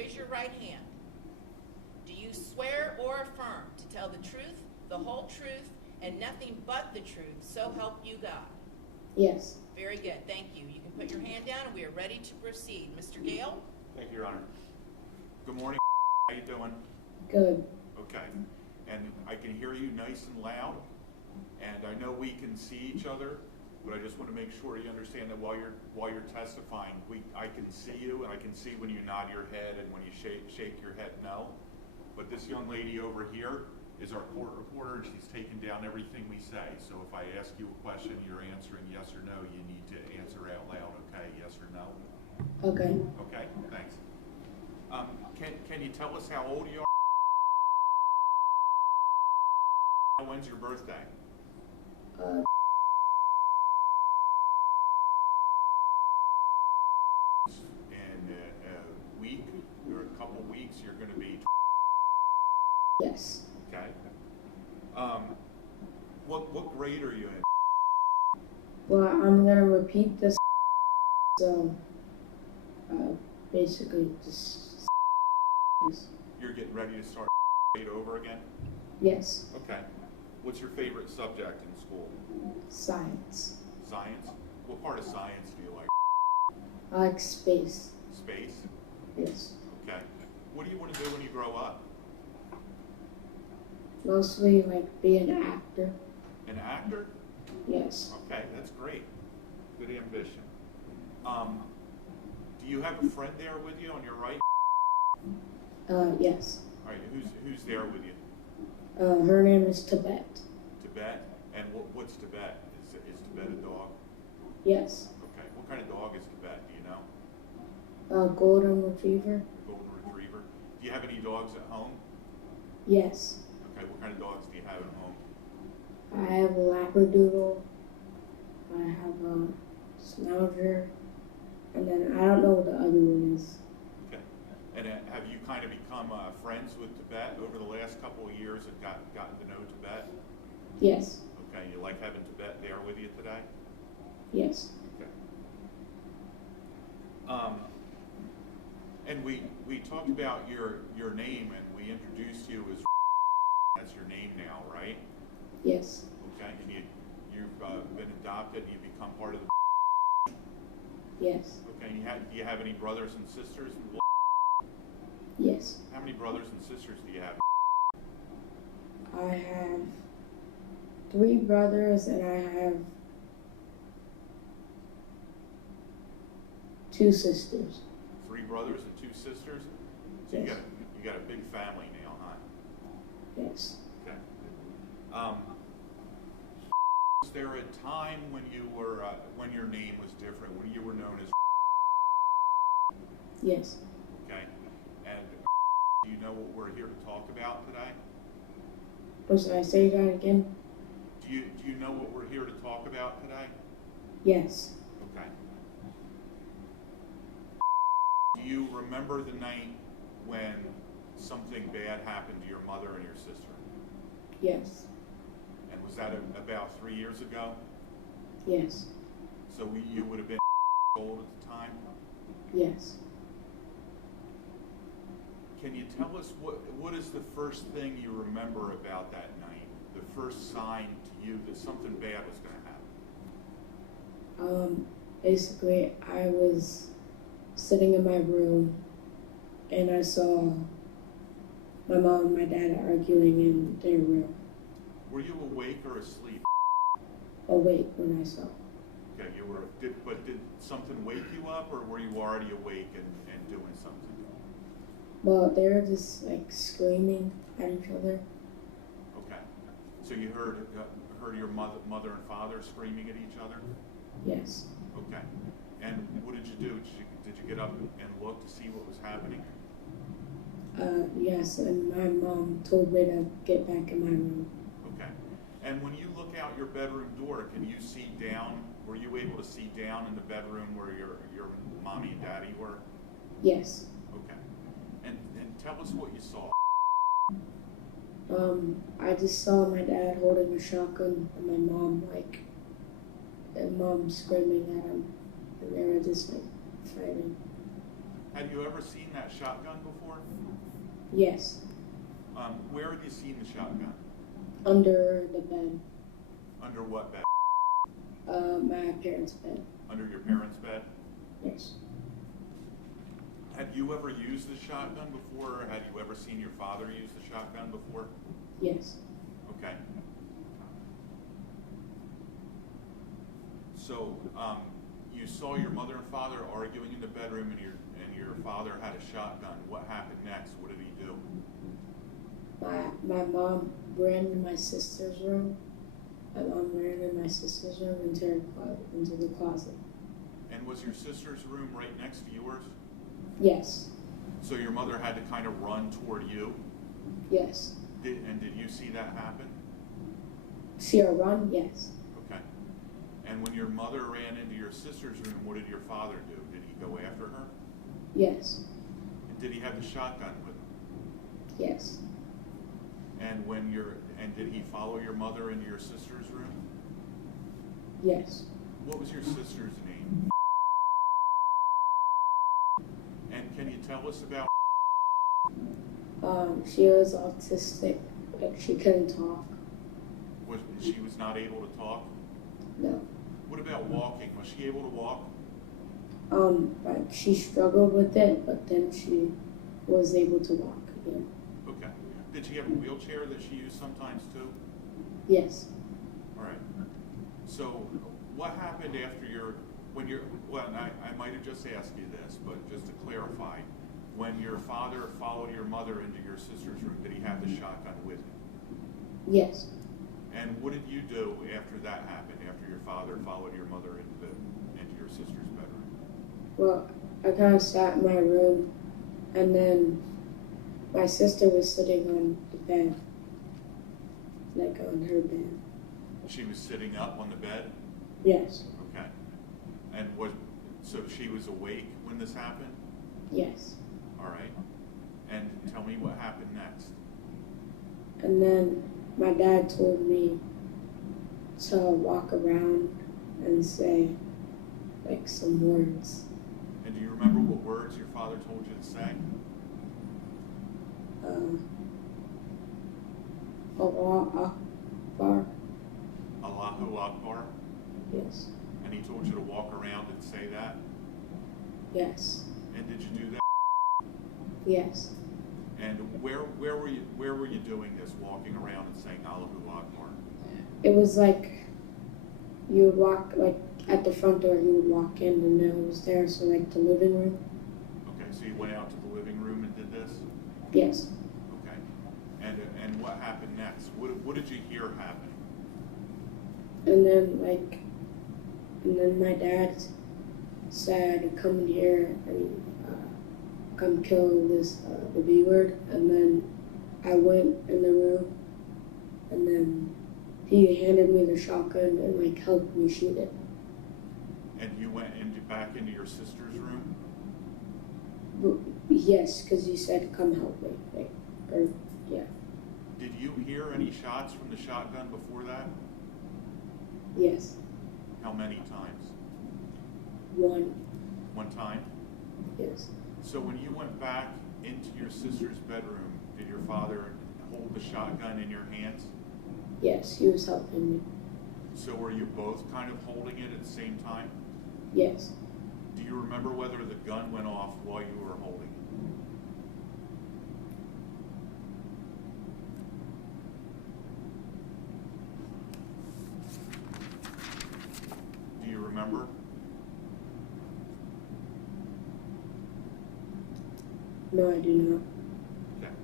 Raise your right hand. Do you swear or affirm to tell the truth, the whole truth, and nothing but the truth, so help you God? Yes. Very good. Thank you. You can put your hand down and we are ready to proceed. Mr. Gale? Thank you, Your Honor. Good morning. How you doing? Good. Okay. And I can hear you nice and loud, and I know we can see each other, but I just want to make sure you understand that while you're testifying, I can see you, and I can see when you nod your head and when you shake your head no. But this young lady over here is our court reporter, and she's taking down everything we say. So if I ask you a question, you're answering yes or no, you need to answer out loud, okay? Yes or no? Okay. Okay, thanks. Can you tell us how old you are? When's your birthday? In a week or a couple weeks, you're going to be. Yes. Okay. What grade are you in? Well, I'm gonna repeat this. So, basically, just. You're getting ready to start grade over again? Yes. Okay. What's your favorite subject in school? Science. Science? What part of science do you like? I like space. Space? Yes. Okay. What do you want to do when you grow up? Mostly like be an actor. An actor? Yes. Okay, that's great. Good ambition. Do you have a friend there with you on your right? Yes. All right, who's there with you? Her name is Tibet. Tibet? And what's Tibet? Is Tibet a dog? Yes. Okay. What kind of dog is Tibet? Do you know? Golden Retriever. Golden Retriever. Do you have any dogs at home? Yes. Okay. What kind of dogs do you have at home? I have a Labradoodle. I have a Schnauzer. And then I don't know what the other one is. Okay. And have you kind of become friends with Tibet over the last couple of years and gotten to know Tibet? Yes. Okay. You like having Tibet there with you today? Yes. Okay. And we talked about your name, and we introduced you as that's your name now, right? Yes. Okay. And you've been adopted, and you become part of the. Yes. Okay. And do you have any brothers and sisters? Yes. How many brothers and sisters do you have? I have 3 brothers and I have 2 sisters. 3 brothers and 2 sisters. So Yes. you got a big family now, huh? Yes. Okay. Was there a time when you were when your name was different, when you were known as? Yes. Okay. And do you know what we're here to talk about today? Or should I say that again? Do you know what we're here to talk about today? Yes. Okay. Do you remember the night when something bad happened to your mother and your sister? Yes. And was that about 3 years ago? Yes. So you would have been old at the time? Yes. Can you tell us what is the first thing you remember about that night? The first sign to you that something bad was going to happen? Basically, I was sitting in my room and I saw my mom and my dad arguing in their room. Were you awake or asleep? Awake when I saw. Okay, you were. Did something wake you up, or were you already awake and doing something? Well, they were just like screaming at each other. Okay, so you heard your mother and father screaming at each other? Yes. Okay, and what did you do? Did you get up and look to see what was happening? Yes, and my mom told me to get back in my room. Okay, and when you look out your bedroom door, can you see down? Were you able to see down in the bedroom where your mommy and daddy were? Yes. Okay, and tell us what you saw. I just saw my dad holding a shotgun and my mom screaming at him, and they were just like fighting. Had you ever seen that shotgun before? Yes. Where had you seen the shotgun? Under the bed. Under what bed? My parents' bed. Under your parents' bed? Yes. Had you ever used the shotgun before, or had you ever seen your father use the shotgun before? Yes. Okay. So, you saw your mother and father arguing in the bedroom, and your father had a shotgun. What happened next? What did he do? My mom ran in my sister's room. My mom ran in my sister's room into the closet. And was your sister's room right next to yours? Yes. So your mother had to kind of run toward you? Yes. Did you see that happen? See her run? Yes. Okay. And when your mother ran into your sister's room, what did your father do? Did he go after her? Yes. And did he have the shotgun with him? Yes. And did he follow your mother into your sister's room? Yes. What was your sister's name? And can you tell us about? She was autistic. Like, she couldn't talk. She was not able to talk? No. What about walking? Was she able to walk? Like, she struggled with it, but then she was able to walk again. Okay. Did she have a wheelchair that she used sometimes too? Yes. All right. So what happened after I might have just asked you this, but just to clarify, when your father followed your mother into your sister's room, did he have the shotgun with him? Yes. And what did you do after that happened, after your father followed your mother into your sister's bedroom? Well, I kind of sat in my room, and then my sister was sitting on the bed, like on her bed. She was sitting up on the bed? Yes. Okay. And so she was awake when this happened? Yes. All right. And tell me what happened next. And then my dad told me to walk around and say, like, some words. And do you remember what words your father told you to say? Allah Akbar. Allahu Akbar? Yes. And he told you to walk around and say that? Yes. And did you do that? Yes. And where were you doing this, walking around and saying Allahu Akbar? It was like you would walk, like, at the front door, you would walk in and it was there, so like the living room. Okay, so you went out to the living room and did this? Yes. Okay. And what happened next? What did you hear happen? And then my dad said, come in here and come kill the B word. And then I went in the room, and then he handed me the shotgun and like helped me shoot it. And you went back into your sister's room? But, yes, because he said, come help me. Yeah. Did you hear any shots from the shotgun before that? Yes. How many times? One. One time? Yes. So when you went back into your sister's bedroom, did your father hold the shotgun in your hands? Yes, he was helping me. So were you both kind of holding it at the same time? Yes. Do you remember whether the gun went off while you were holding it? Do you remember? No, I do not. Okay.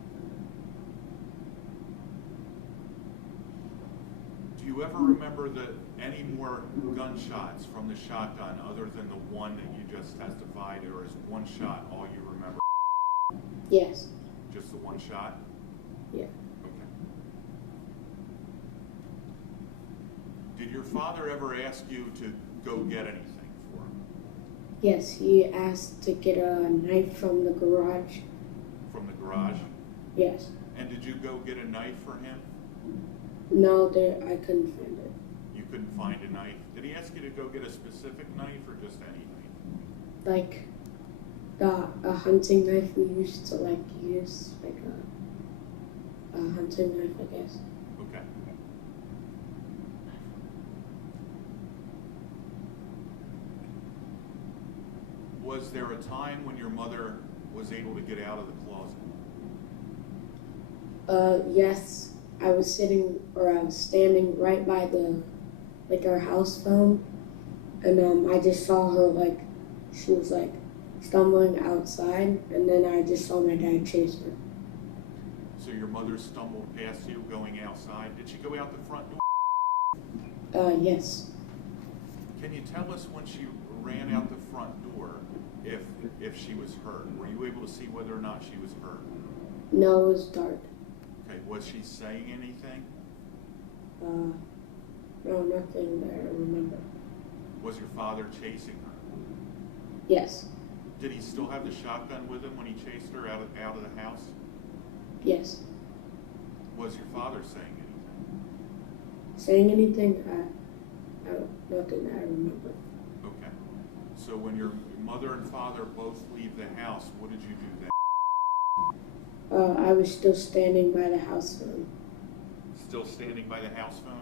Do you ever remember any more gunshots from the shotgun other than the one that you just testified, or is one shot all you remember? Yes. Just the one shot? Yeah. Okay. Did your father ever ask you to go get anything for him? Yes, he asked to get a knife from the garage. From the garage? Yes. And did you go get a knife for him? No, I couldn't find it. You couldn't find a knife. Did he ask you to go get a specific knife or just any knife? Like a hunting knife we used to like use, like a hunting knife, I guess. Okay. Was there a time when your mother was able to get out of the closet? Yes, I was standing right by our house phone, and I just saw her, like, she was, like, stumbling outside, and then I just saw my dad chase her. So your mother stumbled past you going outside. Did she go out the front door? Yes. Can you tell us when she ran out the front door if she was hurt? Were you able to see whether or not she was hurt? No, it was dark. Okay, was she saying anything? No, nothing that I remember. Was your father chasing her? Yes. Did he still have the shotgun with him when he chased her out of the house? Yes. Was your father saying anything? Saying anything? Nothing that I remember. Okay. So when your mother and father both leave the house, what did you do then? I was still standing by the house phone. Still standing by the house phone?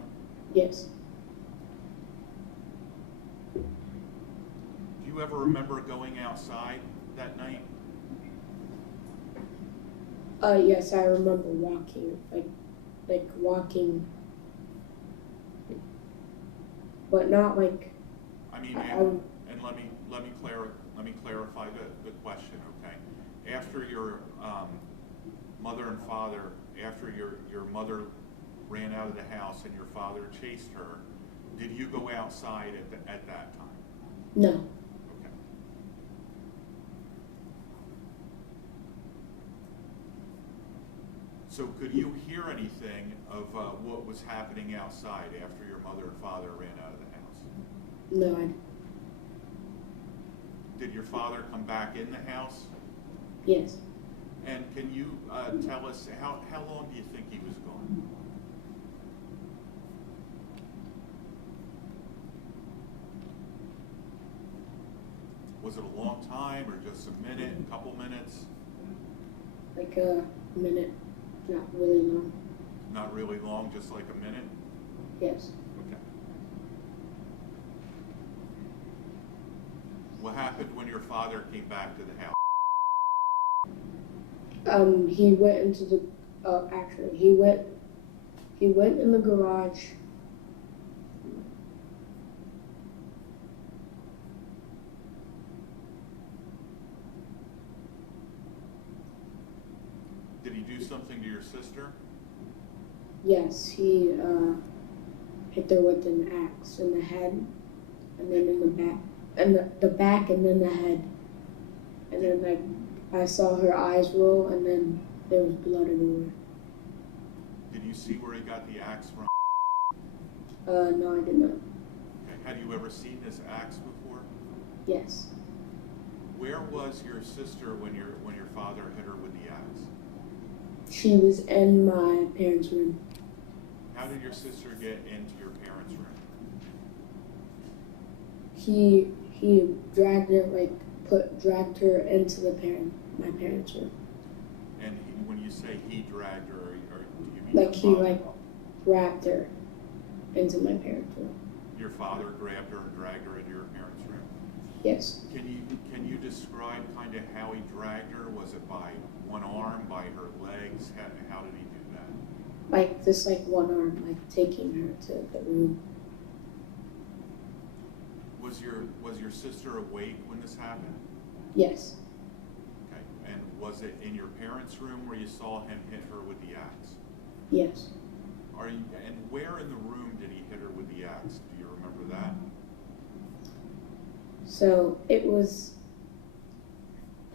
Yes. Do you ever remember going outside that night? Yes, I remember walking, like walking, but not like. I mean, and let me clarify the question, okay? After your mother and father, after your mother ran out of the house and your father chased her, did you go outside at that time? No. Okay. So could you hear anything of what was happening outside after your mother and father ran out of the house? No, Did your father come back in the house? yes. And can you tell us how long do you think he was gone? Was it a long time or just a minute, a couple minutes? Like a minute, not really long. Not really long, just like a minute? Yes. Okay. What happened when your father came back to the house? He went into the. Actually, he went in the garage. Did he do something to your sister? Yes, he hit her with an axe in the head, and then in the back, and the back, and then the head, and then like I saw her eyes roll, and then there was blood everywhere. Did you see where he got the axe from? No, I did not. Okay. Had you ever seen this axe before? Yes. Where was your sister when your father hit her with the axe? She was in my parents' room. How did your sister get into your parents' room? He dragged her, dragged her into my parents' room. And when you say he dragged her, or do you mean Like your he father? grabbed her into my parents' room. Your father grabbed her and dragged her into your parents' room? Yes. Can you describe kind of how he dragged her? Was it by one arm, by her legs? How did he do that? Like just like one arm, like taking her to the room. Was your sister awake when this happened? Yes. Okay. And was it in your parents' room where you saw him hit her with the axe? Yes. And where in the room did he hit her with the axe? Do you remember that? So it was,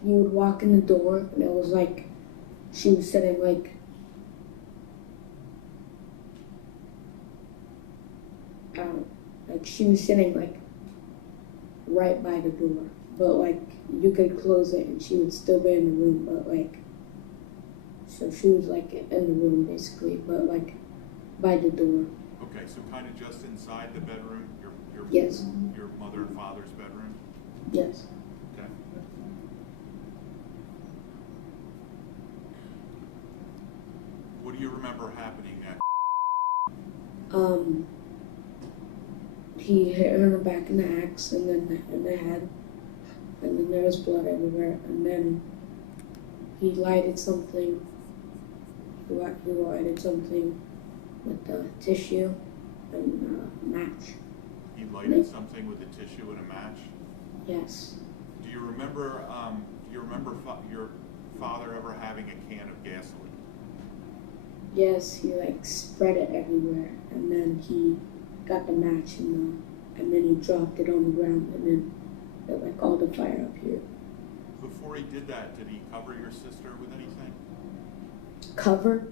you would walk in the door, and it was like she was sitting like she was sitting like right by the door, but like you could close it and she would still be in the room, but like, so she was like in the room basically, but like by the door. Okay, so kind of just inside the bedroom, Yes. Your mother and father's bedroom? Yes. Okay. What do you remember happening next? He hit her in the back in the axe and then in the head, and then there was blood everywhere, and then he lighted something. He lighted something with the tissue and a match. He lighted something with a tissue and a match? Yes. Do you remember your father ever having a can of gasoline? Yes, he like spread it everywhere, and then he got the match and then he dropped it on the ground, and then it like all the fire up here. Before he did that, did he cover your sister with anything? Cover?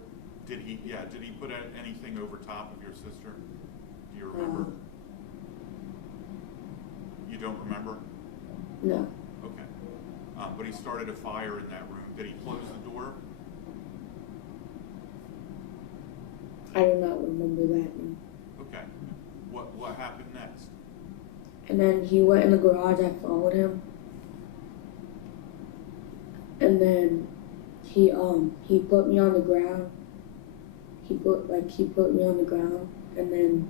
Did he put anything over top of your sister? Do you remember? You don't remember? No. Okay. But he started a fire in that room. Did he close the door? I do not remember that. No. Okay. What happened next? And then he went in the garage. I followed him, and then he put me on the ground. He put me on the ground, and then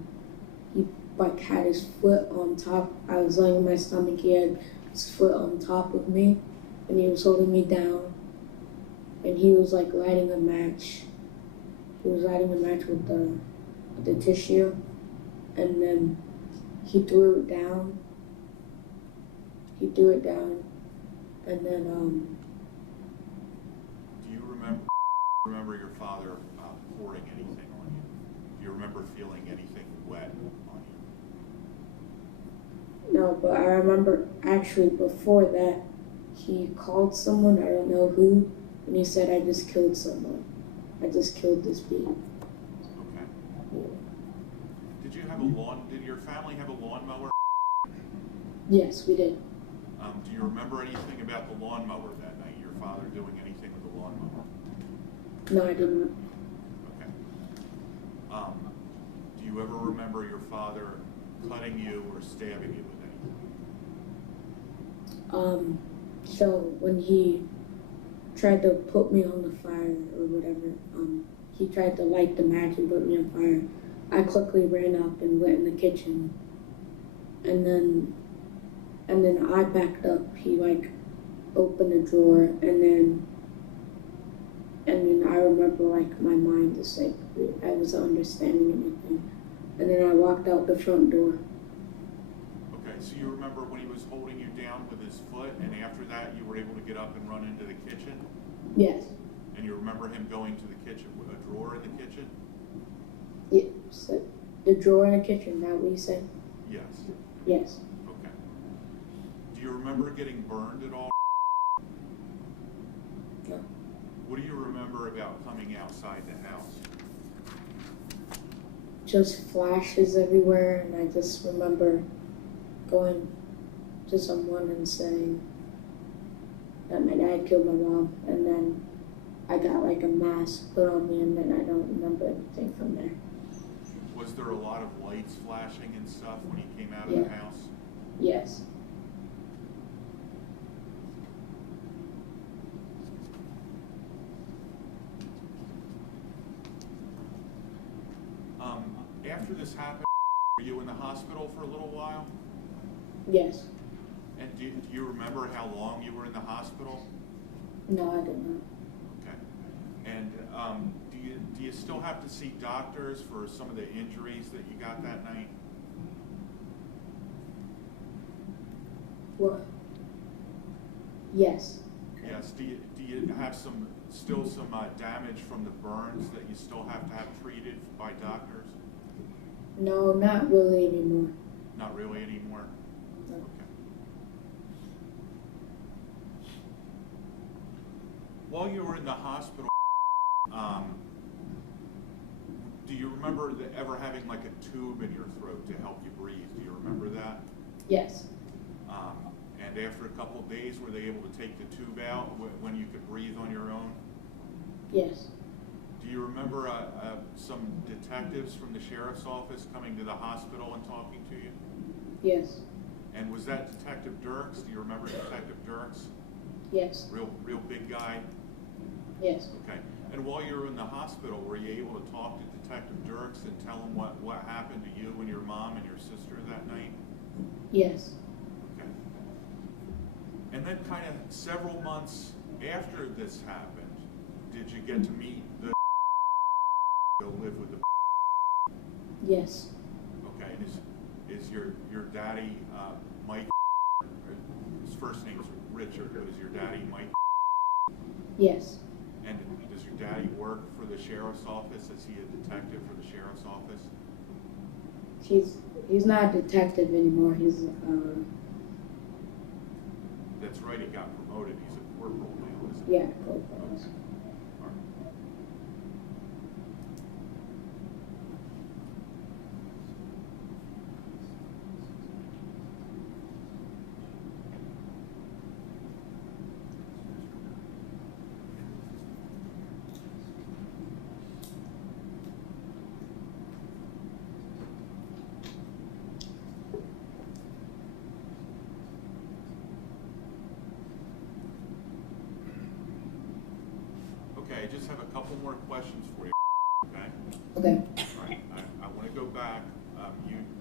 he like had his foot on top. I was laying on my stomach. He had his foot on top of me, and he was holding me down. And he was like lighting a match. He was lighting a match with the tissue, and then he threw it down. And then Do you remember your father pouring anything on you? Do you remember feeling anything wet on you? no, but I remember actually before that, he called someone, I don't know who, and he said, I just killed someone. I just killed this bee. Okay. Yeah. Did your family have a lawnmower? Yes, we did. Do you remember anything about the lawnmower that night? Your father doing anything with the lawnmower? No, I didn't. Okay. Do you ever remember your father cutting you or stabbing you with anything? So when he tried to put me on the fire or whatever, he tried to light the match and put me on fire. I quickly ran up and went in the kitchen, and then I backed up. He like opened a drawer, and then I remember like my mind just like I was understanding everything, and then I walked out the front door. Okay, so you remember when he was holding you down with his foot, and after that you were able to get up and run into the kitchen? Yes. And you remember him going to the kitchen with a drawer in the kitchen? Yes. The drawer in the kitchen. That what you said? Yes. Yes. Okay. Do you remember getting burned at all? No. What do you remember about coming outside the house? Just flashes everywhere, and I just remember going to someone and saying that my dad killed my mom, and then I got like a mask put on me, and then I don't remember anything from there. Was there a lot of lights flashing and stuff when he came out of Yeah. the house? Yes. After this happened, were you in the hospital for a little while? Yes. And do you remember how long you were in the hospital? No, I did not. Okay. And do you still have to see doctors for some of the injuries that you got that night? What? Yes. Yes. Do you have still some damage from the burns that you still have to have treated by doctors? No, not really anymore. Not really anymore? No. Okay. While you were in the hospital, do you remember ever having like a tube in your throat to help you breathe? Do you remember that? Yes. And after a couple of days, were they able to take the tube out when you could breathe on your own? Yes. Do you remember some detectives from the sheriff's office coming to the hospital and talking to you? Yes. And was that Detective Dirks? Do you remember Detective Dirks? Yes. Real big guy? Yes. Okay. And while you were in the hospital, were you able to talk to Detective Dirks and tell him what happened to you and your mom and your sister that night? Yes. Okay. And then kind of several months after this happened, did you get to meet the go live with the Yes. Okay, and is your daddy Mike? His first name's Richard, but is your daddy Mike? Yes. And does your daddy work for the sheriff's office? Is he a detective for the sheriff's office? He's not a detective anymore. He's That's right, he got promoted. He's a corporal now, isn't he? yeah, corporal. Okay. All right. Okay, I just have a couple more questions for you, okay? Okay. All right, I want to go back.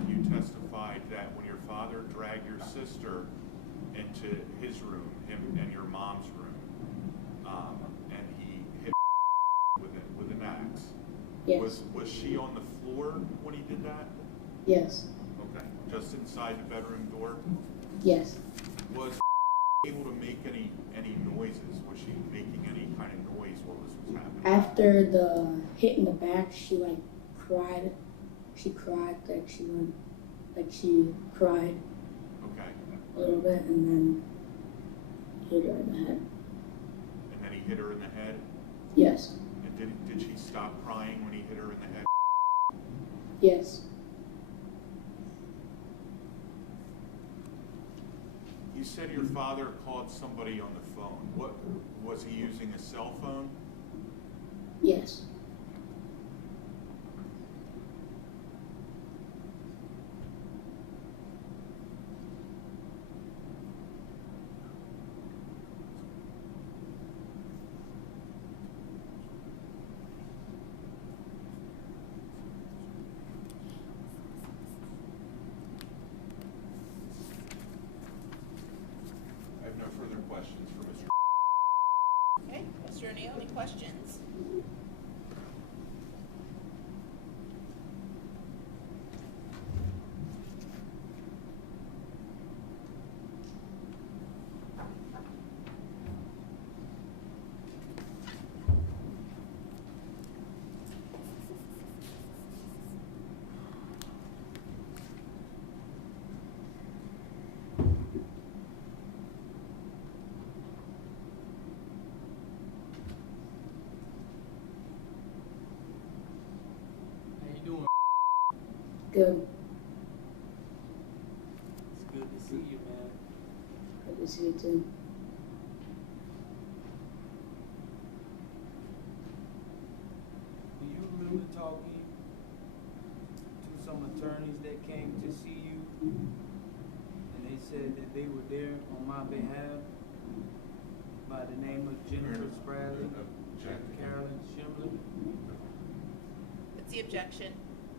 You testified that when your father dragged your sister into his room, him and your mom's room, and he hit with an axe. Yes. Was she on the floor when he did that? Yes. Okay, just inside the bedroom door? Yes. Was able to make any noises? Was she making any kind of noise while this was happening? After the hit in the back, she like cried. She cried she cried Okay. a little bit, and then hit her in the head. And then he hit her in the head? Yes. And did she stop crying when he hit her in the head? Yes. You said your father called somebody on the phone. What was he using, a cell phone? Yes. I have no further questions for Mr. Okay, Mr. O'Neal, any questions? Good. It's good to see you, man. Good to see you too. Do you remember talking to some attorneys that came to see you? And they said that they were there on my behalf by the name of Jennifer Spradley, Carolyn Schindler. What's the objection?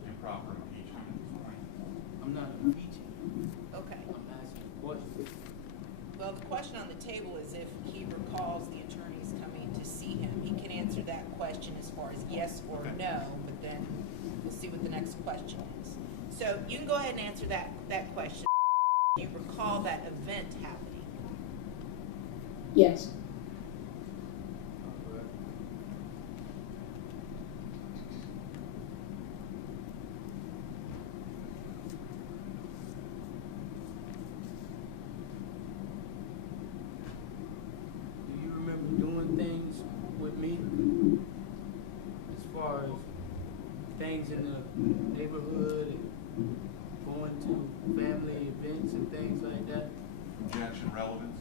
Improper impeachment is fine. I'm not impeaching. Okay. I'm asking a question. Well, the question on the table is if he recalls the attorneys coming to see him. He can answer that question as far as yes or Okay. no, but then we'll see what the next question is. So you can go ahead and answer that question. Do you recall that event happening? Yes. Do you remember doing things with me as far as things in the neighborhood and going to family events and things like that? Objection relevance?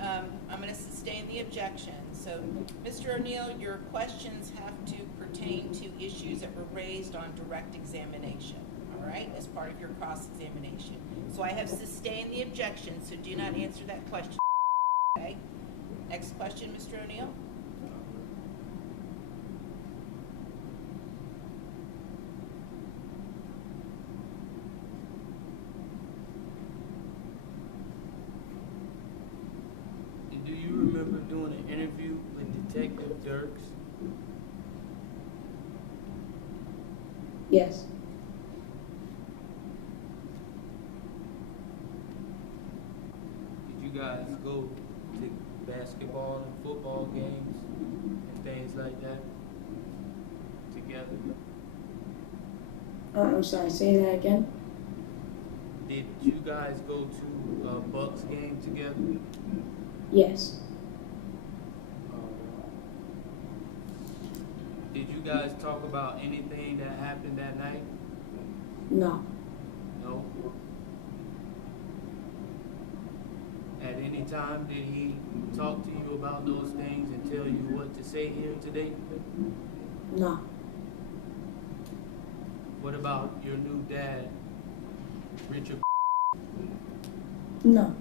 I'm going to sustain the objection. So, Mr. O'Neal, your questions have to pertain to issues that were raised on direct examination, all right, as part of your cross-examination. So I have sustained the objection, so do not answer that question, okay? Next question, Mr. O'Neal. interview with Detective Dirks? Yes. Did you guys go to basketball and football games and things like that together? I'm sorry, say that again? Did you guys go to a Bucks game together? Yes. Did you guys talk about anything that happened that night? No. No. At any time did he talk to you about those things and tell you what to say here today? No. What about your new dad, Richard? No.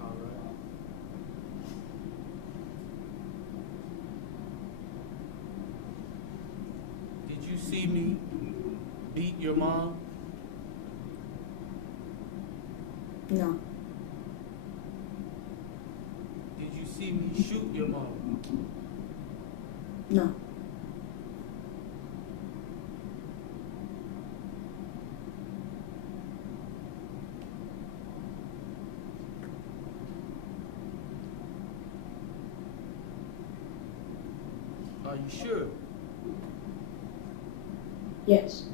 All right. Did you see me beat your mom? No. Did you see me shoot your mom? No. Are you sure? Yes.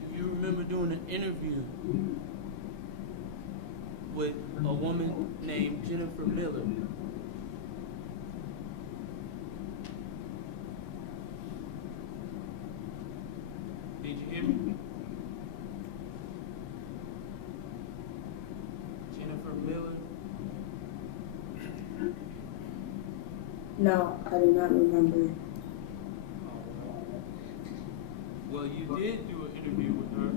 Do you remember doing an interview with a woman named Jennifer Miller? Did you hear me? Jennifer Miller? No, I do not remember. Well, you did do an interview with her.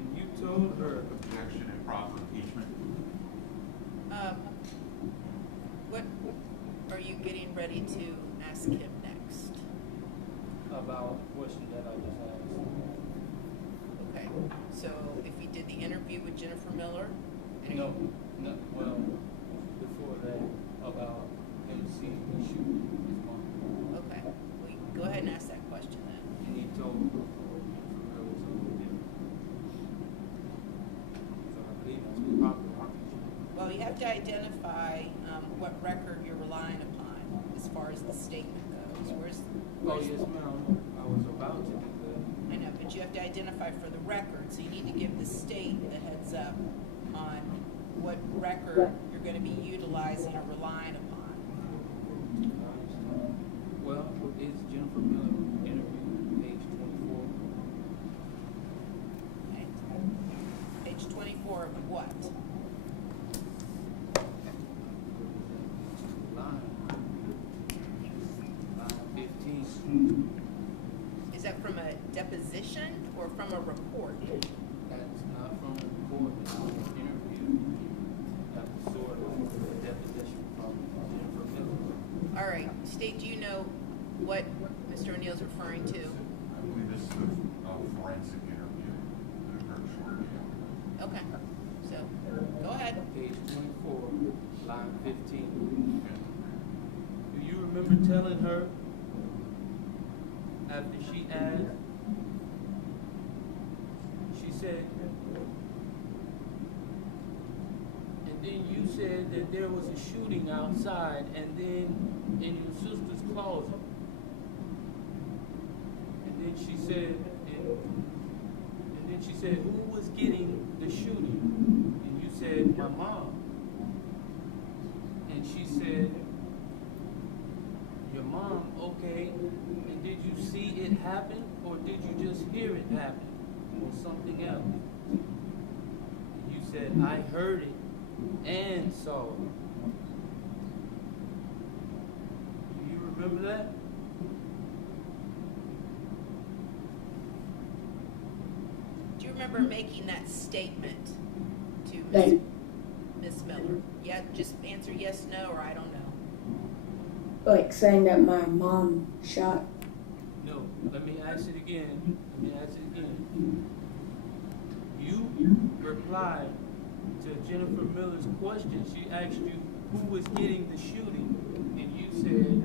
And you told her. Objection and proper impeachment. What are you getting ready to ask him next? About the question that I just asked. Okay, so if he did the interview with Jennifer Miller? and No, well, before that, about him seeing me shoot his mom. Okay, well, you can go ahead and ask that question then. And he told me it was something different. So I believe that's proper impeachment. Well, you have to identify what record you're relying upon as far as the statement goes. Oh, yes, ma'am. I was about to do that. I know, but you have to identify for the record, so you need to give the state the heads up on what record you're going to be utilizing or relying upon. I understand. Well, it's Jennifer Miller interview, page 24. Okay. Page 24 of what? Line 15. Is that from a deposition or from a report? That's not from the report, it's from an interview. That was sort of a deposition from Jennifer Miller. All right, state, do you know what Mr. O'Neal's referring to? I believe this is a forensic interview that occurred shortly after. Okay, so go ahead. Page 24, line 15. Do you remember telling her after she asked, she said, and then you said that there was a shooting outside and then in your sister's closet. And then she said, who was getting the shooting? And you said, my mom. And she said, your mom, okay. And did you see it happen or did you just hear it happen or something else? And you said, I heard it and saw it. Do you remember that? Do you remember remember making that statement to That, Miss Miller? Yeah, just answer yes, no, or I don't know. like saying that my mom shot. No, let me ask it again. You replied to Jennifer Miller's question. She asked you who was getting the shooting, and you said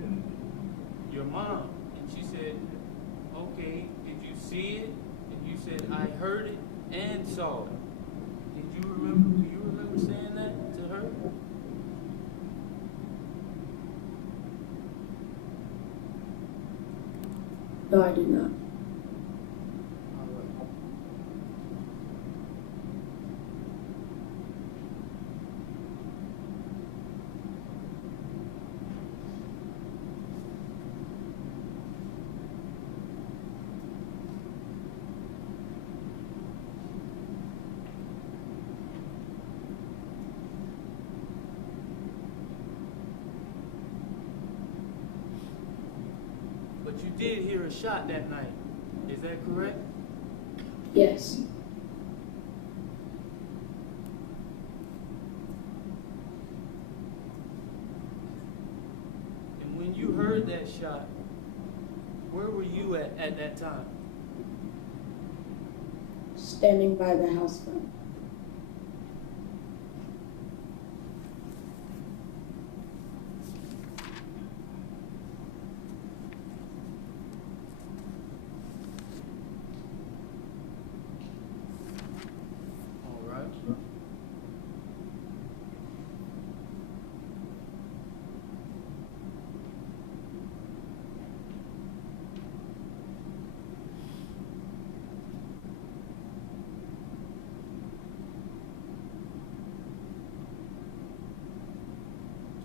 your mom. And she said, okay, did you see it? And you said, I heard it and saw it. Do you remember saying that to her? No, I did not. All right. But you did hear a shot that night. Is that correct? Yes. And when you heard that shot, where were you at that time? Standing by the house phone. All right.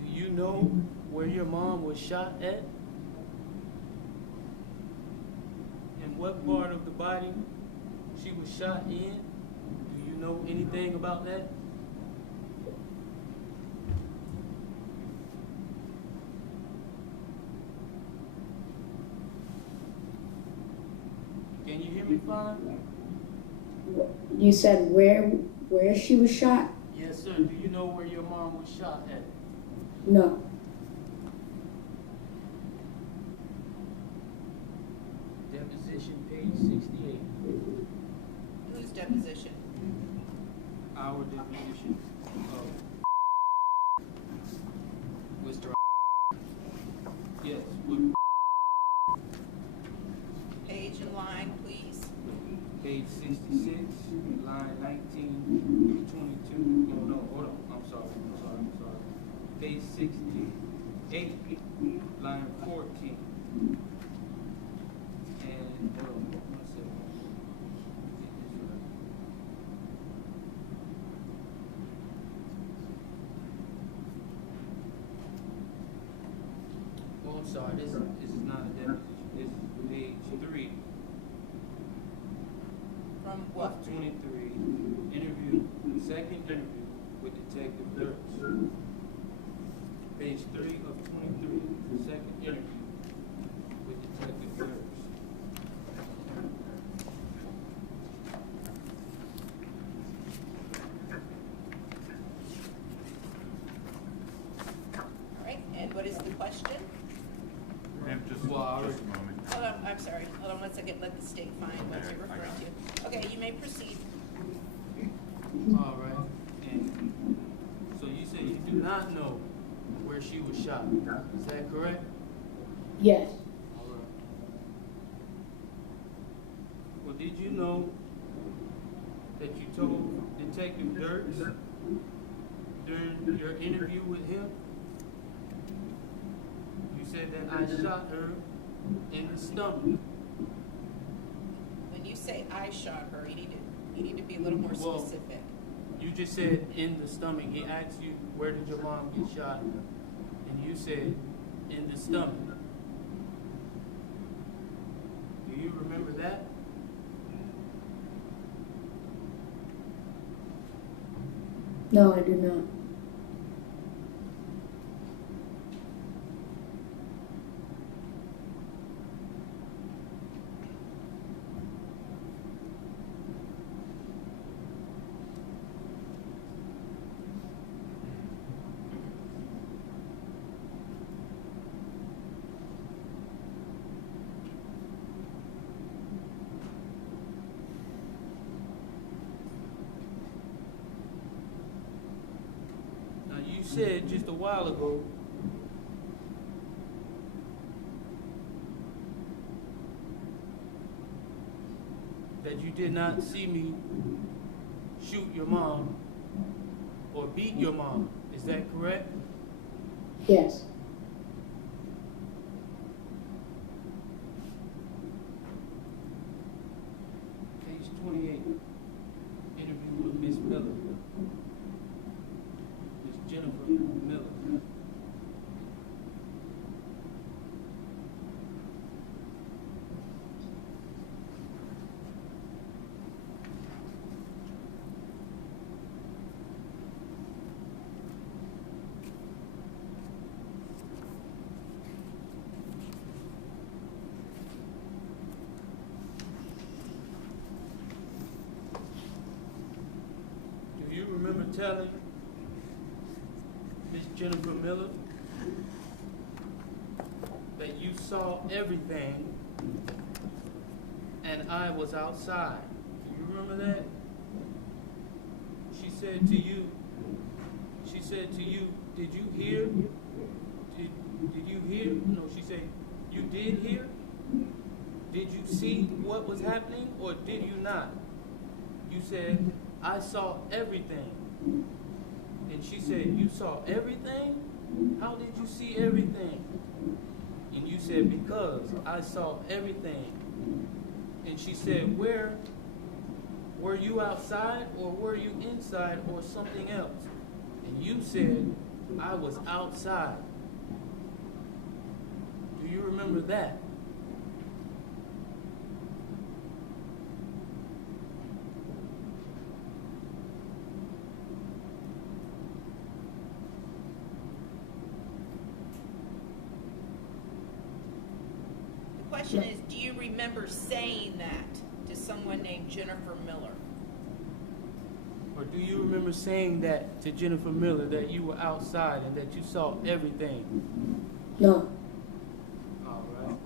Do you know where your mom was shot at? And what part of the body she was shot in? Do you know anything about that? Can you hear me fine? You said where she was shot? Yes, sir. Do you know where your mom was shot at? No. Deposition page 68. Whose deposition? Our deposition of Mr. Yes, with Page and line, please. page 66, line 19 to 22. Oh, no, hold on. I'm sorry. Page 68, line 14. And, hold on, 1 second. Get this right. Oh, I'm sorry. This is not a deposition. This is page 3 From what? of 23. Interview, second interview with Detective Dirks. Page 3 of 23. Second interview with Detective Dirks. All right, and what is the question? Ma'am, just Well, I a already- moment. Hold on, I'm sorry. Hold on one second. Let the state find what you're referring to. Okay, you may proceed. All right. And so you say you do not know where she was shot. Is that correct? Yes. All right. Well, did you know that you told Detective Dirks during your interview with him? You said that I shot her in the stomach. When you say I shot her, you need to be a little more Well, specific. You just said in the stomach. He asked you, where did your mom get shot? And you said, in the stomach. Do you remember that? No, I do not. said just a while ago that you did not see me shoot your mom or beat your mom. Is that correct? Yes. Page 28, interview with Miss Miller. Miss Jennifer Miller. Do you remember telling Miss Jennifer Miller that you saw everything and I was outside? Do you remember that? She said to you, did you hear? Did you hear? No, she said, you did hear? Did you see what was happening or did you not? You said, I saw everything. And she said, you saw everything? How did you see everything? And you said, because I saw everything. And she said, where? Were you outside or were you inside or something else? And you said, I was outside. Do you remember that? The question is, do you remember saying that to someone named Jennifer Miller? Or do you remember saying that to Jennifer Miller, that you were outside and that you saw everything? No. All right.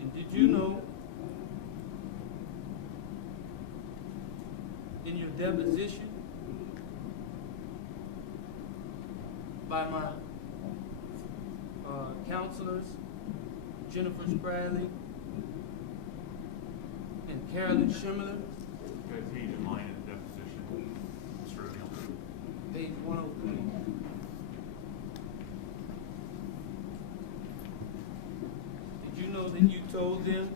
And did you know in your deposition by my counselors, Jennifer Spradley and Carolyn Schimmerler, Guys, he's in line in the deposition. Mr. O'Neal. page 103. Did you know that you told them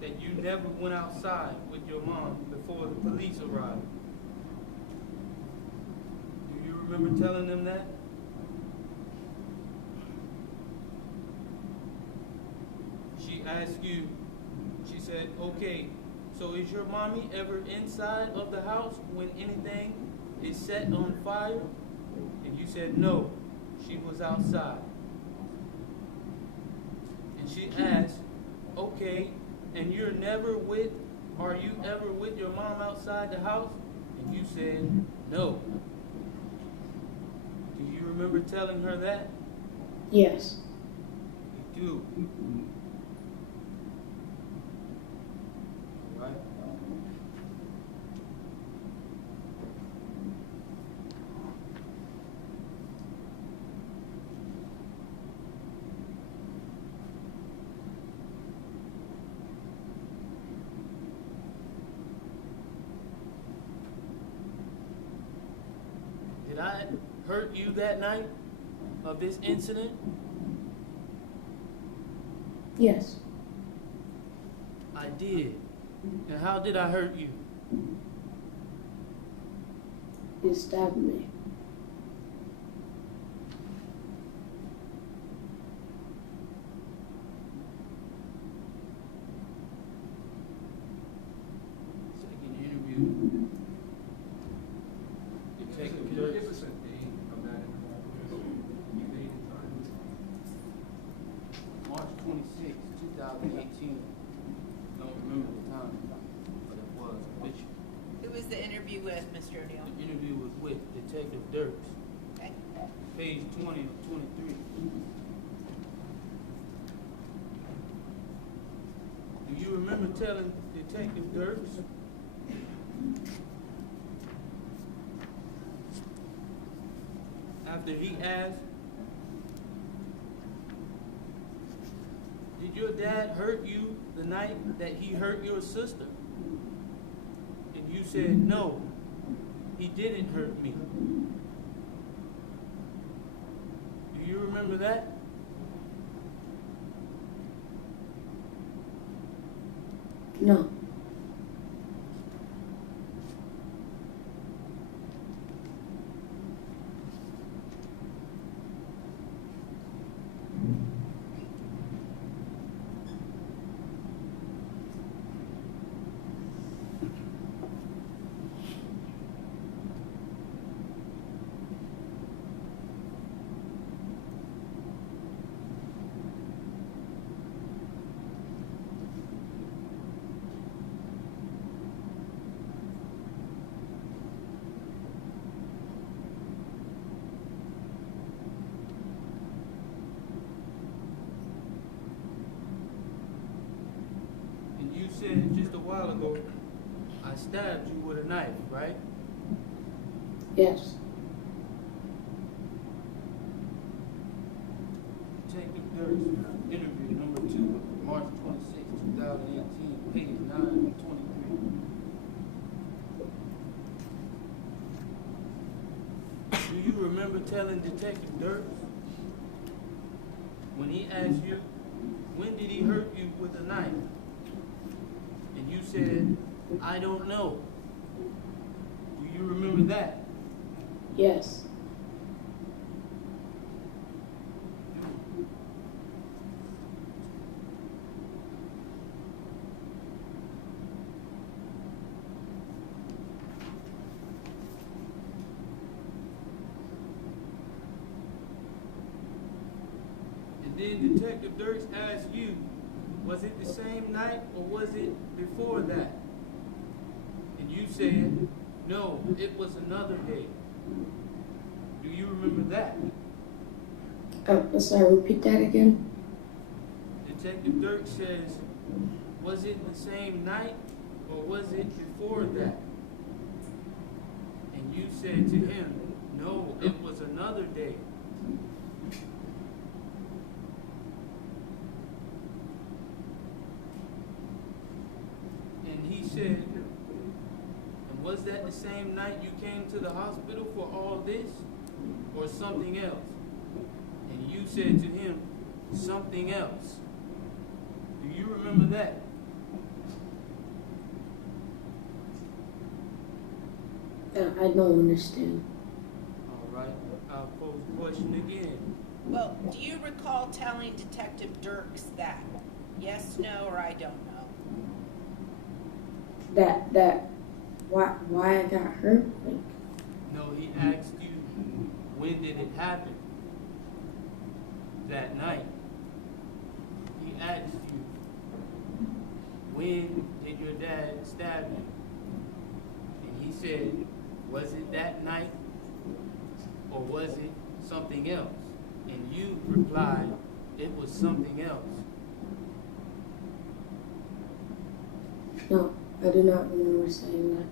that you never went outside with your mom before the police arrived? Do you remember telling them that? She asked you, she said, okay, so is your mommy ever inside of the house when anything is set on fire? And you said, no, she was outside. And she asked, okay, and are you ever with your mom outside the house? And you said, no. Do you remember telling her that? Yes. You do. All right. Did I hurt you that night of this incident? Yes. I did. And how did I hurt you? You stabbed me. Second interview. Detective Can you give Dirks. us a date of that interview? Date and time? March 26, 2018. Don't remember the time, but it was. Which Who was the interviewer? interview with, Mr. O'Neal? The interview was with Detective Dirks, Okay. page 20 of 23. Do you remember telling Detective Dirks after he asked, did your dad hurt you the night that he hurt your sister? And you said, no, he didn't hurt me. Do you remember that? No. And you said just a while ago, I stabbed you with a knife, right? Yes. Detective Dirks, interview number 2, March 26, 2018, page 9 of 23. Do you remember telling Detective Dirks when he asked you, when did he hurt you with a knife? And you said, I don't know. Do you remember that? Yes. And then Detective Dirks asked you, was it the same night or was it before that? And you said, no, it was another day. Do you remember that? Sorry, repeat that again? Detective Dirks says, was it the same night or was it before that? And you said to him, no, it was another day. And he said, and was that the same night you came to the hospital for all this or something else? And you said to him, something else. Do you remember that? I don't understand. All right, I'll pose the question again. Well, do you recall telling Detective Dirks that? Yes, no, or I don't know? Why I got hurt? Like, No, he asked you, when did it happen? That night. He asked you, when did your dad stab you? And he said, was it that night or was it something else? And you replied, it was something else. no, I do not remember saying that.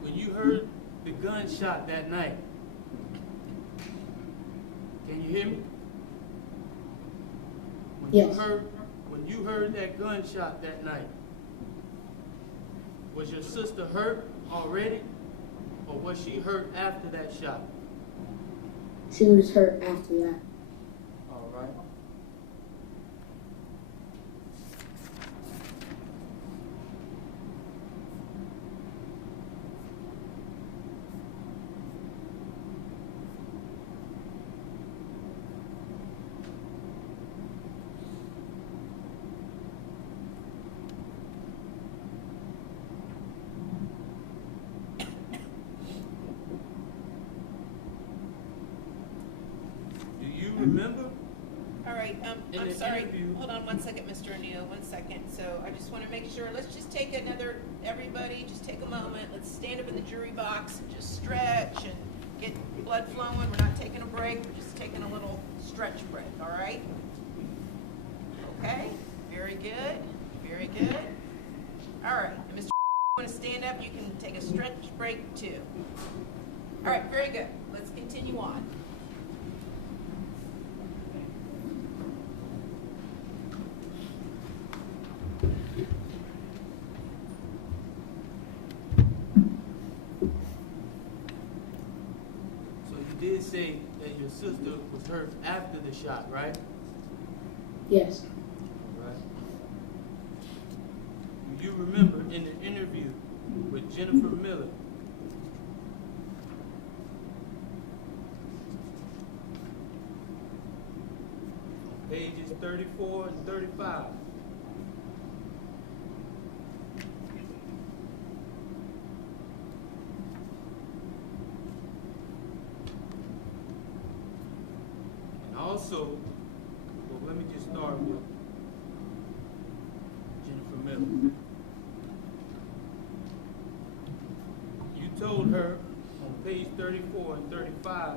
When you heard the gunshot that night, can you hear me? Yes. When you heard that gunshot that night, was your sister hurt already? Or was she hurt after that shot? She was hurt after that. All right. Do you remember? All right, In I'm the sorry, interview- hold on one second, Mr. O'Neal, 1 second. So I just want to make sure, let's just take everybody, just take a moment. Let's stand up in the jury box and just stretch and get blood flowing. We're not taking a break, we're just taking a little stretch break, all right? Okay, very good, very good. All right, and Mr. Want to stand up, you can take a stretch break too. All right, very good. Let's continue on. So you did say that your sister was hurt after the shot, right? Yes. Right. Do you remember in the interview with Jennifer Miller? On pages 34 and 35. And also, well, let me just start with Jennifer Miller. You told her on page 34 and 35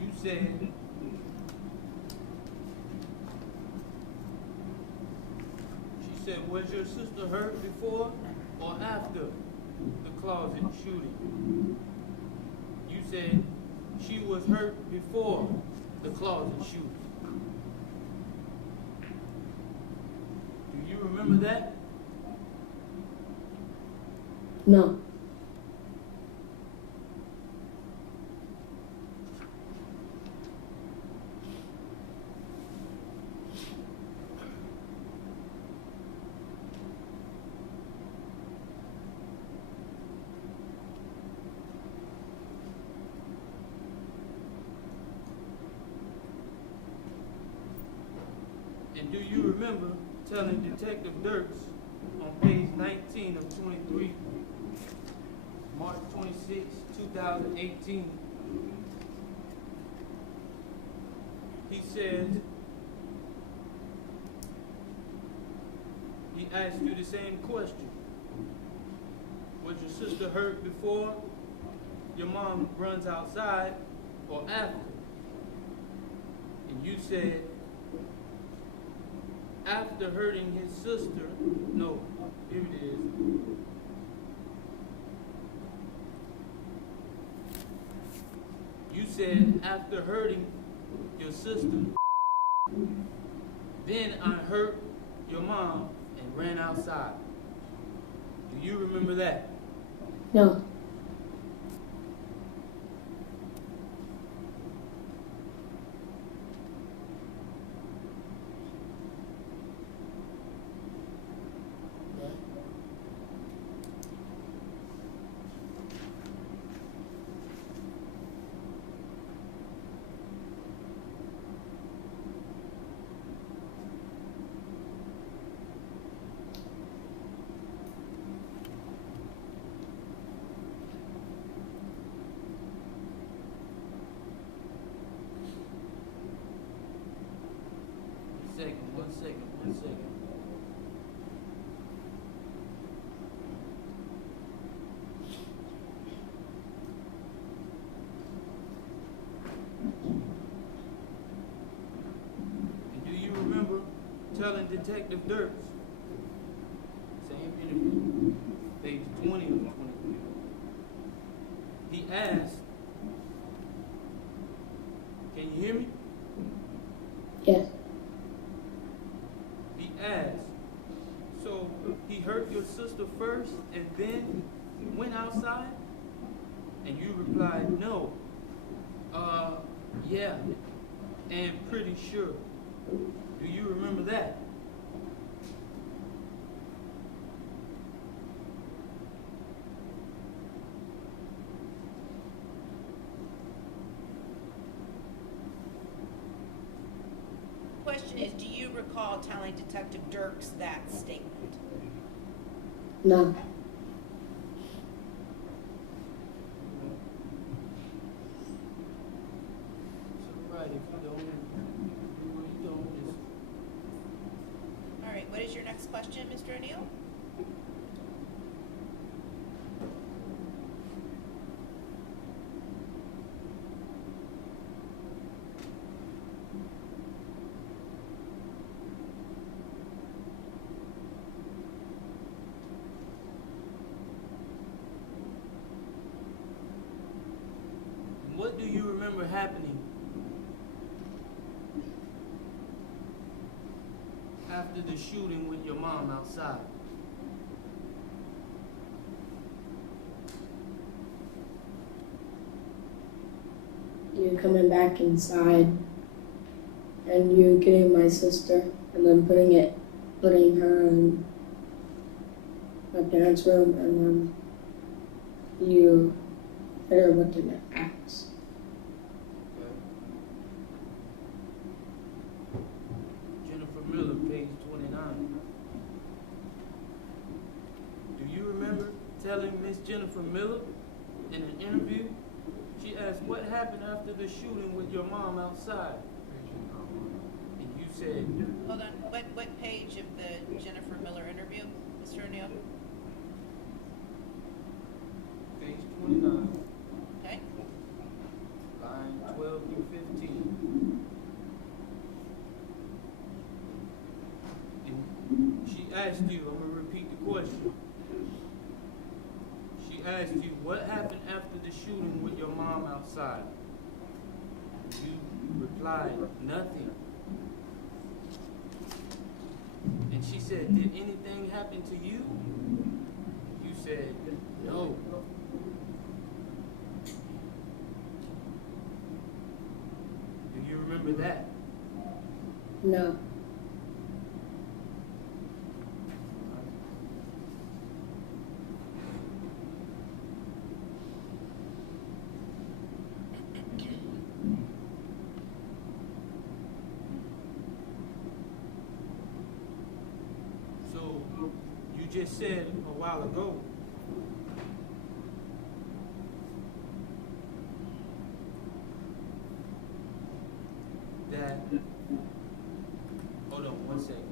you said she said, was your sister hurt before or after the closet shooting? You said she was hurt before the closet shooting. Do you remember that? No. And do you remember telling Detective Dirks on page 19 of 23, March 26, 2018, he said, he asked you the same question. Was your sister hurt before your mom runs outside or after? And you said, after hurting his sister, no, here it is. You said, after hurting your sister, then I hurt your mom and ran outside. Do you remember that? No. One second. Detective Dirks. Same interview, page 20 of 23. He asked, can you hear me? Yes. He asked, so he hurt your sister first and then went outside? And you replied, no. Yeah, and pretty sure. Do you remember that? Question is, do you recall telling Detective Dirks that statement? No. It's all right if you don't, you don't. All right, what is your next question, Mr. O'Neal? What do you remember happening after the shooting with your mom outside? You coming back inside and you getting my sister and then putting her in my parents' room and then you hit her with an axe. Okay. Jennifer Miller, page 29. Do you remember telling Miss Jennifer Miller in an interview? She asked, what happened after the shooting with your mom outside? And you said, Hold on, what page of the Jennifer Miller interview, Mr. O'Neal? page 29, Okay, line 12 through 15. And she asked you, I'm going to repeat the question. She asked you, what happened after the shooting with your mom outside? You replied, nothing. And she said, did anything happen to you? You said, no. Do you remember that? No. So, you just said a while ago that, hold on one second.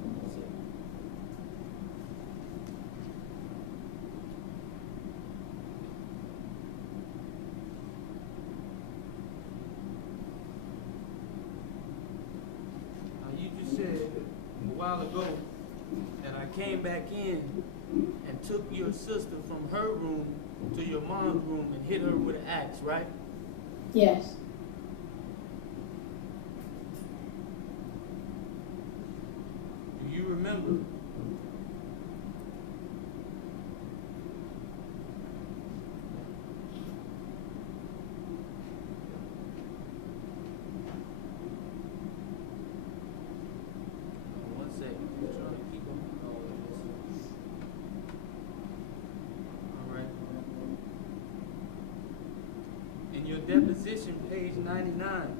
Now, you just said a while ago that I came back in and took your sister from her room to your mom's room and hit her with an axe, right? Yes. Do you remember? One second, just trying to keep up with all of this. All right. In your deposition, page 99.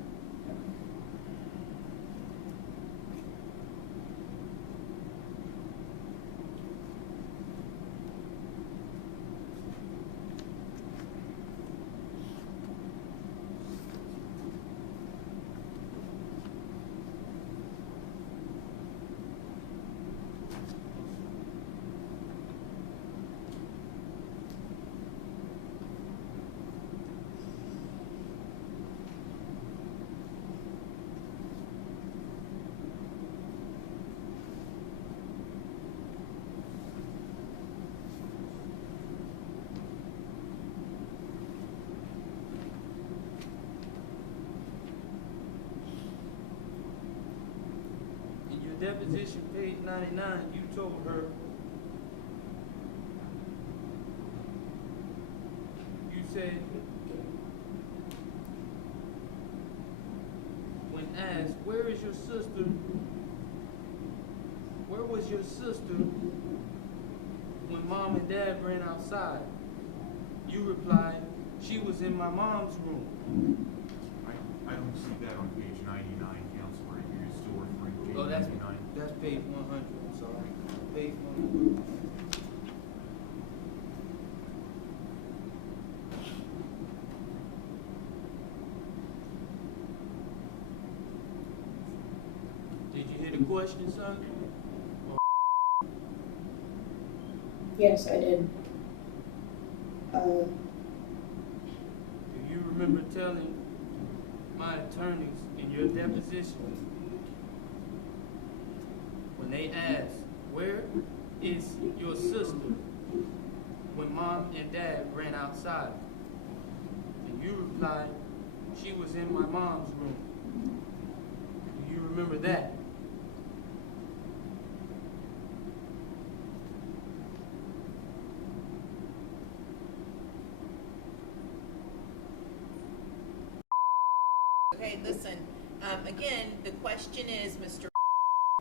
deposition, page 99, you told her, you said, when asked, where is your sister? Where was your sister when mom and dad ran outside? You replied, she was in my mom's room. I don't see that on page 99, Counselor. You're still referring to Oh, page 99. that's page 100, I'm sorry. Page 100. Did you hear the question, son? Yes, I did. Do you remember telling my attorneys in your deposition when they asked, where is your sister when mom and dad ran outside? And you replied, she was in my mom's room. Do you remember that? Okay, listen, again, the question is, Mr.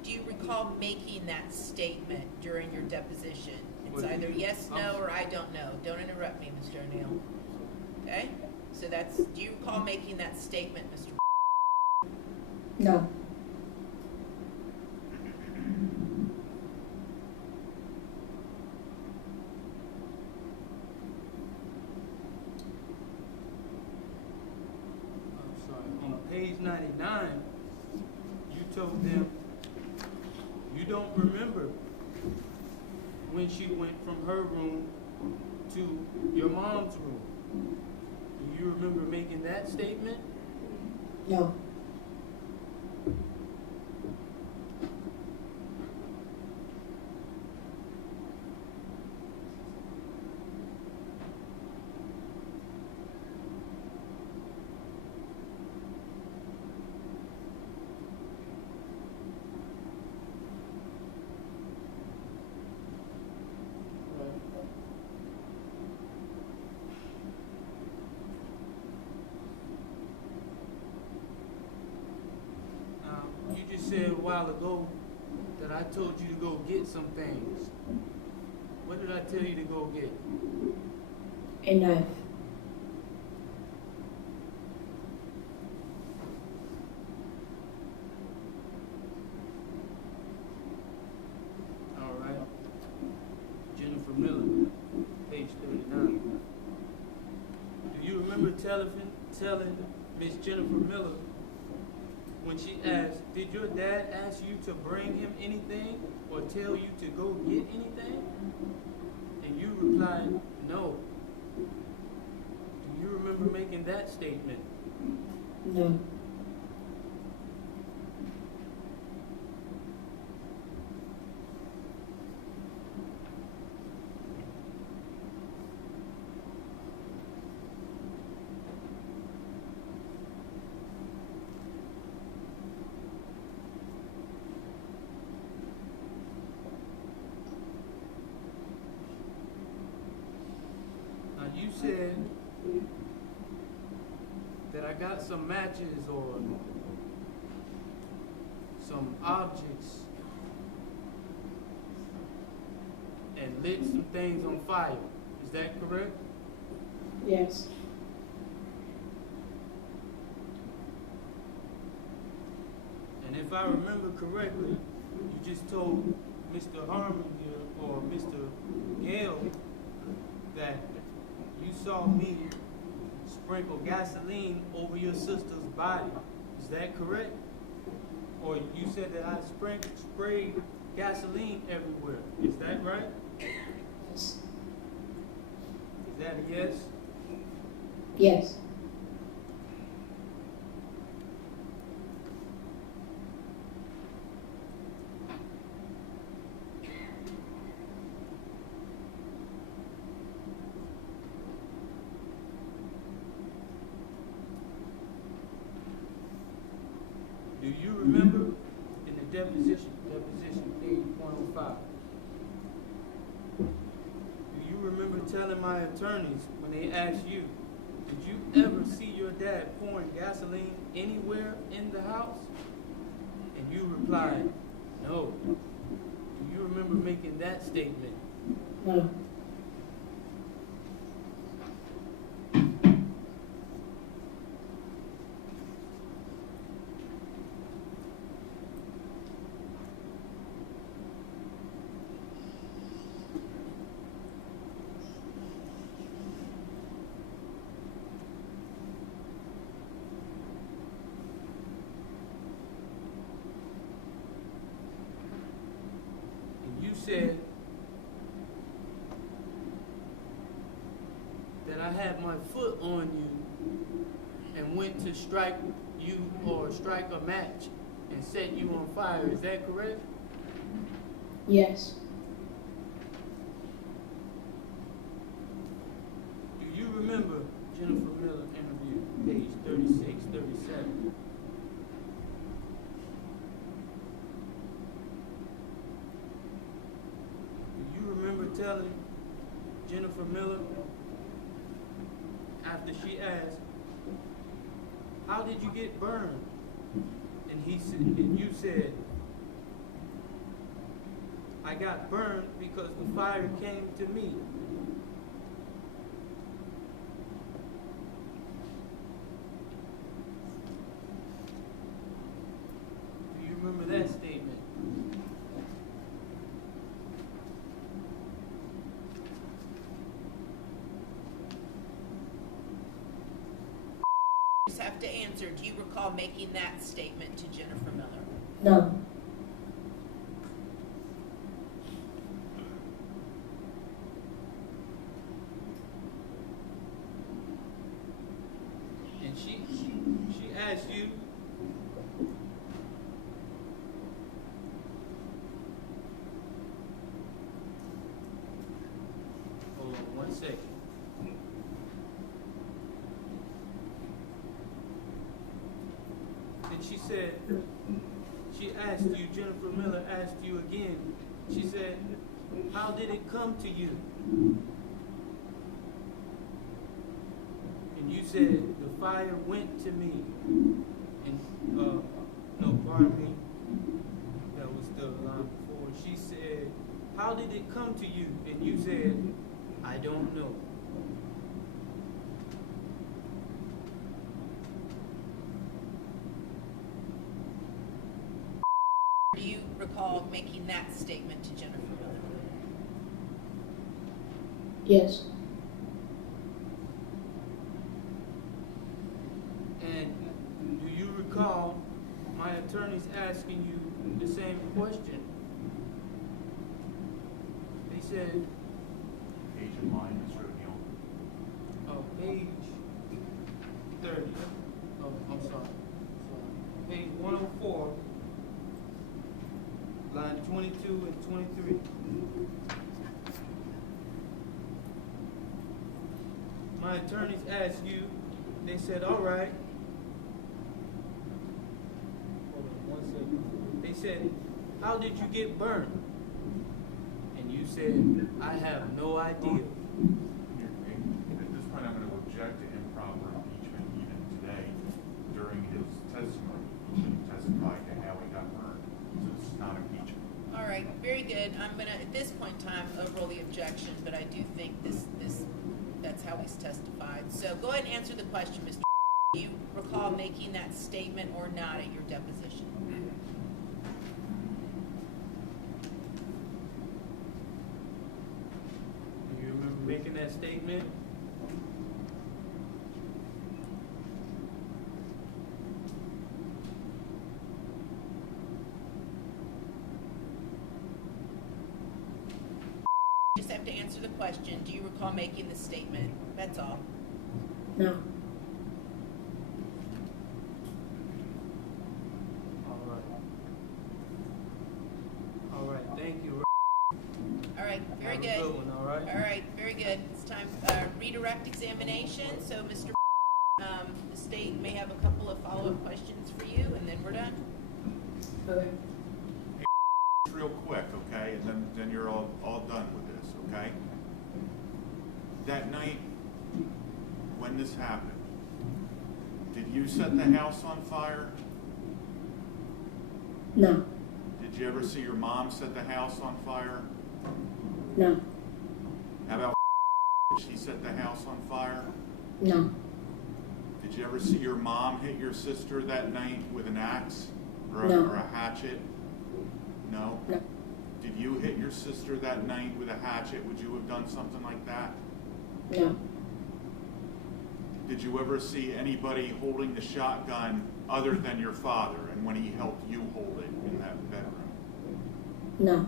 Do you recall making that statement during your deposition? It's What- either yes, no, or I don't know. Don't interrupt me, Mr. O'Neal. Okay? So that's, do you recall making that statement, Mr. No. I'm sorry, on page 99, you told them you don't remember when she went from her room to your mom's room. Do you remember making that statement? No. You just said a while ago that I told you to go get some things. What did I tell you to go get? A knife. All right. Jennifer Miller, page 39. Do you remember telling Miss Jennifer Miller when she asked, did your dad ask you to bring him anything or tell you to go get anything? And you replied, no. Do you remember making that statement? No. Now you said that I got some matches or some objects and lit some things on fire. Is that correct? Yes. And if I remember correctly, you just told Mr. Harmon here or Mr. Gale that you saw me sprinkle gasoline over your sister's body. Is that correct? Or you said that I sprayed gasoline everywhere. Is that right? Yes. Is that a yes? Yes. Do you remember in the deposition testified. Do you remember telling my attorneys when they asked you, did you ever see your dad pouring gasoline anywhere in the house? And you replied, no. Do you remember making that statement? No. And you said that I had my foot on you and went to strike you or strike a match and set you on fire. Is that correct? Yes. Do you remember Jennifer Miller interview, page 36, 37? Do you remember telling Jennifer Miller after she asked, how did you get burned? And you said, I got burned because the fire came to me. Do you remember that statement? You just have to answer. Do you recall making that statement to Jennifer Miller? No. And she asked you, hold on 1 second. And she said, she asked you, Jennifer Miller asked you again, she said, how did it come to you? And you said, the fire went to me. And, no, pardon me. That was the line before. She said, how did it come to you? And you said, I don't know. Do you recall making that statement to Jennifer Miller? Yes. And do you recall my attorneys asking you the same question? They said, Page in line, Mr. O'Neal. page 30. Oh, I'm sorry. Page 104, line 22 and 23. My attorneys asked you, they said, all right. Hold on 1 second. They said, how did you get burned? And you said, I have no idea. At this point, I'm going to object to improper impeachment even today during his testimony. He should have testified to how he got burned. So it's not impeachment. All right, very good. I'm gonna, at this point in time, overrule the objection, but I do think that's how he's testified. So go ahead and answer the question, Mr. Do you recall making that statement or not at your deposition? Do you remember making that statement? You just have to answer the question. Do you recall making the statement? That's all. No. All right, thank you. All right, very Have a good. good one, all right? All right, very good. It's time redirect examination. So, Mr. The state may have a couple of follow-up questions for you, and then we're done. Okay. Real quick, okay? okay? And then you're all done with this, okay? That night, when this happened, did you set the house on fire? No. Did you ever see your mom set the house on fire? No. How about she set the house on fire? No. Did you ever see your mom hit your sister that night with an axe or No. a hatchet? No? No. Did you hit your sister that night with a hatchet? Would you have done something like that? No. Did you ever see anybody holding the shotgun other than your father and when he helped you hold it in that bedroom? No.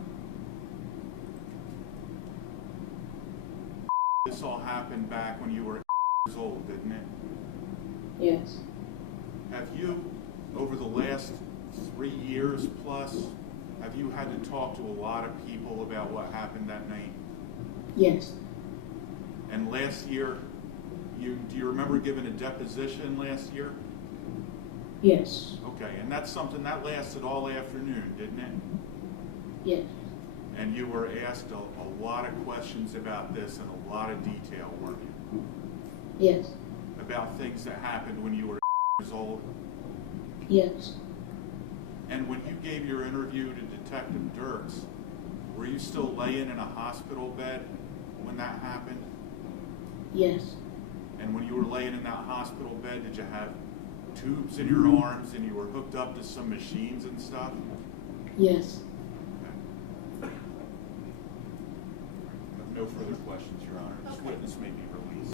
This all happened back when you were 8 years old, didn't it? Yes. Have you, over the last 3 years plus, have you had to talk to a lot of people about what happened that night? Yes. And last year, do you remember giving a deposition last year? Yes. Okay, and that's something that lasted all afternoon, didn't it? Yes. And you were asked a lot of questions about this in a lot of detail, weren't you? Yes. About things that happened when you were 8 years old. Yes. And when you gave your interview to Detective Dirks, were you still laying in a hospital bed when that happened? Yes. And when you were laying in that hospital bed, did you have tubes in your arms and you were hooked up to some machines and stuff? Yes. Okay. I have no further questions, Your Honor. This Okay. witness may be released.